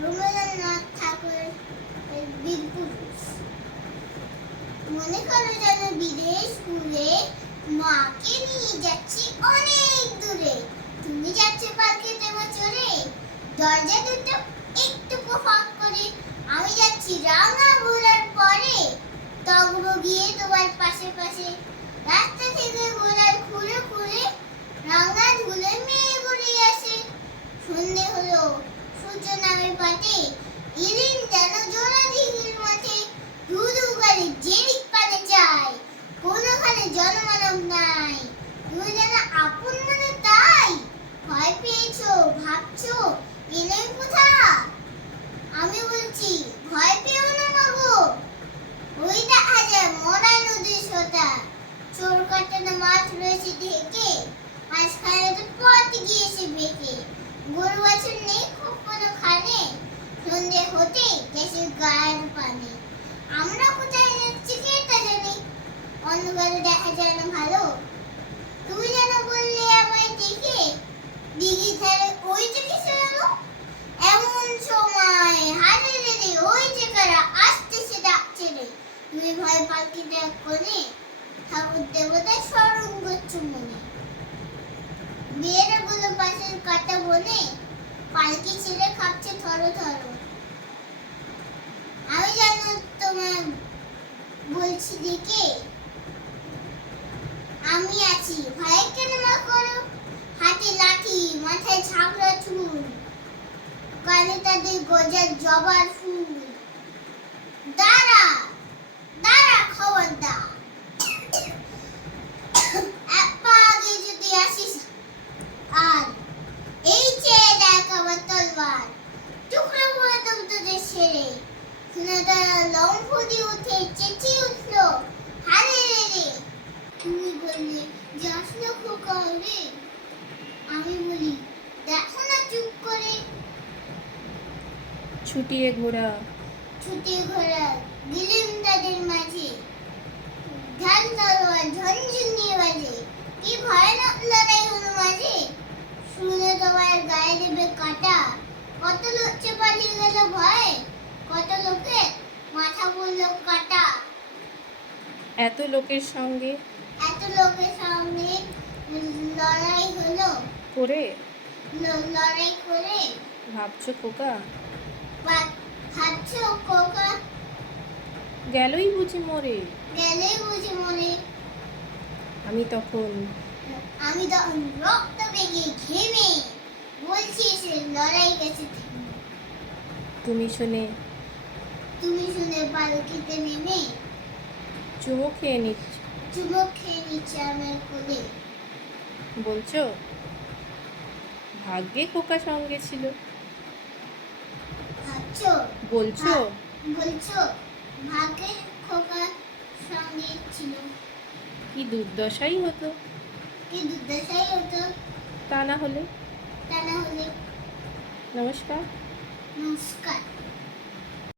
রবীন্দ্রনাথ ঠাকুরের বীরপুরুষ। মনে করো যেন বিদেশ ঘুরে মাকে নিয়ে যাচ্ছি অনেক দূরে। তুমি যাচ্ছ পালকিতে চড়ে, দরজা দুটো একটু ফাঁক করে। আমি যাচ্ছি রাঙা ঘোড়ার পরে, তগব গিয়ে তোমার পাশে পাশে। রাস্তা থেকে ঘোড়ার খুঁড়ে খুঁড়ে রাঙা ধুলে মেয়ে ঘুরে আসে। সন্ধে হলো, সূর্য নামে পাটে, ইরিন যেন জোড়া দিঘির মাঠে। ধুধু করে জেরিক পানে যায়, কোনোখানে জনমানব নাই। তুমি যেন আপন মনে তাই ভয় পেয়েছো, ভাবছো এলেন কোথা। আমি বলছি ভয় পেও না মাগো, ওই দেখা যায় মরা নদীর সোতা। চোর কাটানো মাছ রয়েছে ঢেকে, মাঝখানে তো পথ গিয়েছে বেঁকে। গরু বাছুর নেই খুব কোনো খানে, সন্ধে হতে গেছে গায়ের পানে। আমরা কোথায় যাচ্ছি কে তা জানি, অন্ধকারে দেখা যায় না ভালো। তুমি যেন বললে আমায় দেখে, দিঘির ধারে ওই যে কিসের আলো। এমন সময় হারে রে ওই যে কারা আসতেছে ডাকছে রে। তুমি ভয় পালকিতে এক কোণে, ঠাকুর দেবতার স্মরণ করছো মনে। মেয়েরা গুলো পাশের কাটা বনে, পালকি ছেড়ে খাচ্ছে থরো থরো। আমি জানো তোমায় বলছি দেখে, আমি আছি ভয় কেন না করো। হাতে লাঠি, মাথায় ঝাঁকড়া চুল, কানে তাদের গজার জবার ফুল। দাঁড়া দাঁড়া খবরদার, এক পা আগে যদি আসিস আর, এই চেয়ে দেখ আমার তলবার, টুকরো করে দেব তোদের সেরে। শুনে তারা লম্ফ দিয়ে উঠে চেঁচিয়ে উঠলো, হারে রে রে। তুমি বললে যাস না খোকা রে, আমি বলি দেখো না চুপ করে। ছুটিয়ে ঘোড়া দিলেন তাদের মাঝে, ঢাল তলোয়ার ঝনঝনিয়ে বাজে। কি ভয়ানক লড়াই হলো মাঝে, শুনে তোমার গায়ে দেবে কাটা। কত লোক পালিয়ে গেল ভয়ে, কত লোকের মাথা পড়লো কাটা। এত লোকের সঙ্গে লড়াই হলো করে লড়াই করে। ভাবছো খোকা ভাবছো কোকা গেলই বুঝি মরে। মনে। আমি তখন রক্ত বেগে ঘেমে বলছি সে লড়াই গেছে থেমে। তুমি শুনে পালকিতে নেমে চুমো খেয়ে নিচ্ছে আমার কোলে। বলছো ভাগ্যে খোকা সঙ্গে ছিল। বলছো ভাগ্যে খোকা সঙ্গে ছিল। কি দুর্দশাই হতো তা না হলে। নমস্কার।